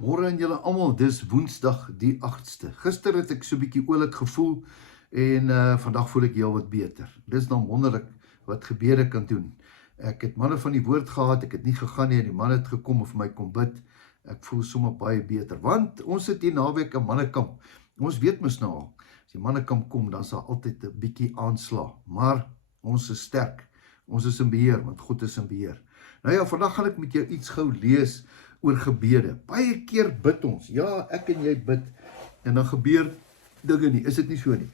Môre aan julle almal, dis Woensdag die 8ste. Gister het ek so 'n bietjie oulik gevoel en vandag voel ek heel wat beter. Dis dan wonderlik wat gebede kan doen. Ek het manne van die woord gehad, ek het nie gegaan nie en die man het gekom en vir my kom bid. Ek voel sommer baie beter, want ons het hier naweek 'n mannekamp. Ons weet mos nou al, as die mannekamp kom, dan sal altyd 'n bietjie aansla. Maar ons is sterk, ons is in beheer, want God is in beheer. Nou ja, vandag gaan ek met jou iets gou lees oor gebede. Baie keer bid ons, ja, ek en jy bid, en dan gebeur dinge nie, is dit nie so nie?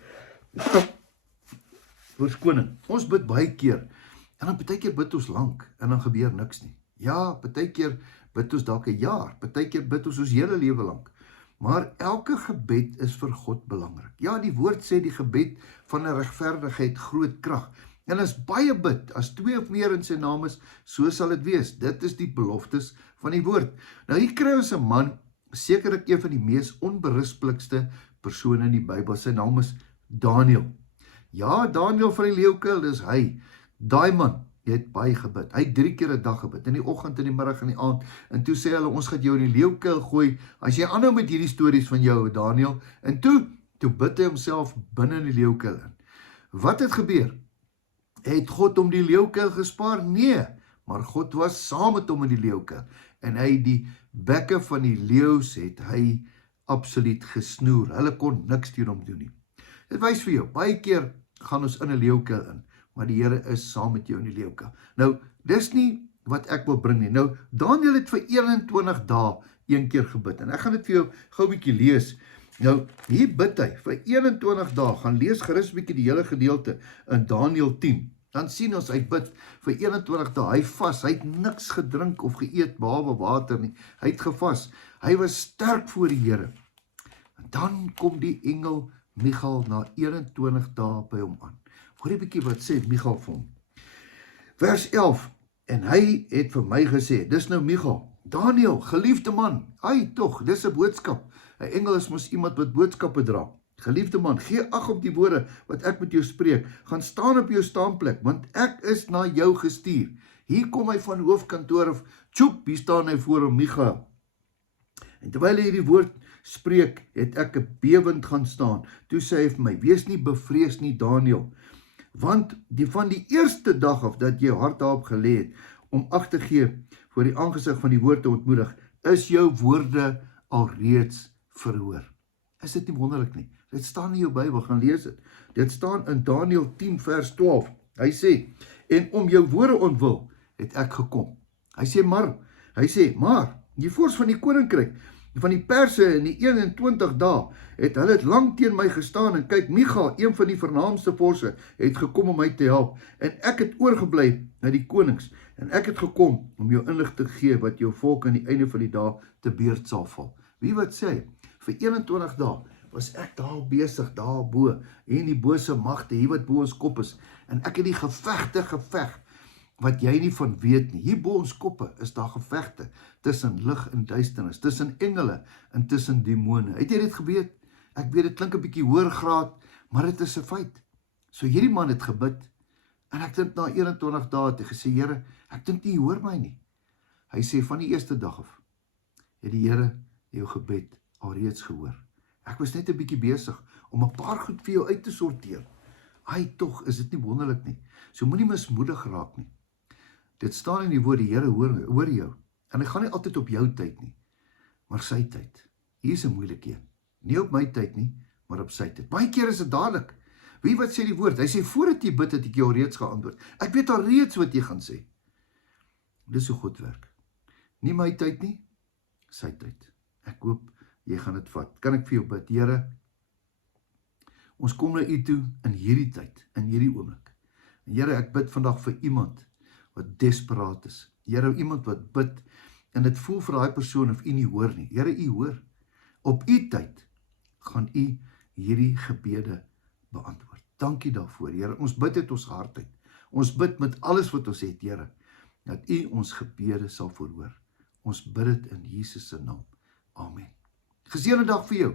Verskoning, ons bid baie keer, en dan baie keer bid ons lank, en dan gebeur niks nie. Ja, baie keer bid ons dalk 'n jaar, baie keer bid ons hele lewe lank, maar elke gebed is vir God belangrik. Ja, die woord sê die gebed van 'n regverdigheid groot krag. En as baie bid, as 2 of meer in sy naam is, so sal dit wees. Dit is die beloftes van die woord. Nou hier kry ons 'n man, sekerlik een van die mees onberisplikste persone in die Bybel. Sy naam is Daniël. Ja, Daniël van die leeukuil, dis hy. Daai man, hy het baie gebid. Hy het 3 keer 'n dag gebid, in die oggend, in die middag en die aand. En toe sê hulle, ons gaan jou in die leeukuil gooi, as jy aanhou met hierdie stories van jou, Daniël. En toe bid hy homself binne in die leeukuil in. Wat het gebeur? Het God hom die leeukuil gespaar? Nee, maar God was saam met hom in die leeukuil. En hy die bekke van die leeu's het hy absoluut gesnoer. Hulle kon niks teen hom doen nie. Dit wys vir jou, baie keer gaan ons in 'n leeukuil in, maar die Here is saam met jou in die leeukuil. Nou, dis nie wat ek wil bring nie. Nou, Daniël het vir 21 dae een keer gebid. En ek gaan dit vir jou gou 'n bietjie lees. Nou, hier bid hy vir 21 dae. Gaan lees gerus 'n bietjie die hele gedeelte in Daniël 10. Dan sien ons, hy bid vir 21 dae, hy vas, hy het niks gedrink of geëet, behalwe water nie, hy het gevas, hy was sterk voor die Here. En dan kom die engel Michael na 21 dae by hom aan. Hoor 'n bietjie wat sê Michael vir hom. Vers 11, en hy het vir my gesê, dis nou Michael, Daniël, geliefde man, ai tog, dis 'n boodskap, 'n engel is mos iemand wat boodskappe dra. Geliefde man, gee ag op die woorde wat ek met jou spreek. Gaan staan op jou staanplek, want ek is na jou gestuur. Hier kom hy van hoofkantoor of tjoep, hier staan hy voor hom, Michael. En terwyl hy die woord spreek, het ek 'n bewend gaan staan. Toe sê hy vir my, wees nie bevrees nie, Daniël, want van die eerste dag af dat jy jou hart daarop gelê het om ag te gee voor die aangesig van die woord te ontmoedig, is jou woorde alreeds verhoor. Is dit nie wonderlik nie? Dit staan in jou Bybel, gaan lees dit. Dit staan in Daniël 10 vers 12. Hy sê, en om jou woorde ontwil, het ek gekom. Hy sê, maar, die vors van die koninkryk, van die Perse in die 21 dae, het hulle het lang teen my gestaan, en kyk, Michael, een van die vernaamste vorse, het gekom om my te help, en ek het oorgebly na die konings, en ek het gekom om jou inligting te gee, wat jou volk aan die einde van die dae te beurt sal val. Wie wat sê, vir 21 dae, was ek daar besig, daar bo, en die bose magte, hier wat bo ons kop is, en ek het die geveg, wat jy nie van weet nie. Hier bo ons koppe is daar gevegte, tussen lig en duisternis, tussen engele en tussen demone. Het jy dit geweet? Ek weet, dit klink 'n bietjie hoër graad, maar dit is 'n feit. So hierdie man het gebid, en ek dink na 21 dae het hy gesê, Here, ek dink nie, jy hoor my nie. Hy sê, van die eerste dag af, het die Here jou gebed alreeds gehoor. Ek was net 'n bietjie besig om 'n paar goed vir jou uit te sorteer. Ai tog, is dit nie wonderlik nie? So moenie mismoedig raak nie. Dit staan in die woord, die Here hoor jou. En hy gaan nie altyd op jou tyd nie, maar sy tyd. Hier is 'n moeilike een. Nie op my tyd nie, maar op sy tyd. Baie keer is dit dadelik. Wie wat sê die woord? Hy sê, voordat jy bid, het ek jou reeds geantwoord. Ek weet al reeds wat jy gaan sê. Dis hoe God werk. Nie my tyd nie, sy tyd. Ek hoop, jy gaan dit vat. Kan ek vir jou bid? Here, ons kom na u toe in hierdie tyd, in hierdie oomblik. En Here, ek bid vandag vir iemand wat desperaat is. Here, iemand wat bid, en dit voel vir daai persoon of u nie hoor nie. Here, u hoor. Op u tyd gaan u hierdie gebede beantwoord. Dankie daarvoor, Here. Ons bid uit ons hart uit. Ons bid met alles wat ons het, Here, dat u ons gebede sal verhoor. Ons bid dit in Jesus se naam. Amen. Geseënde dag vir jou.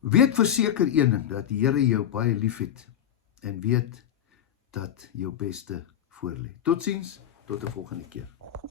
Weet verseker een ding, dat die Here jou baie lief het, en weet dat jou beste voorlê. Totsiens, tot 'n volgende keer.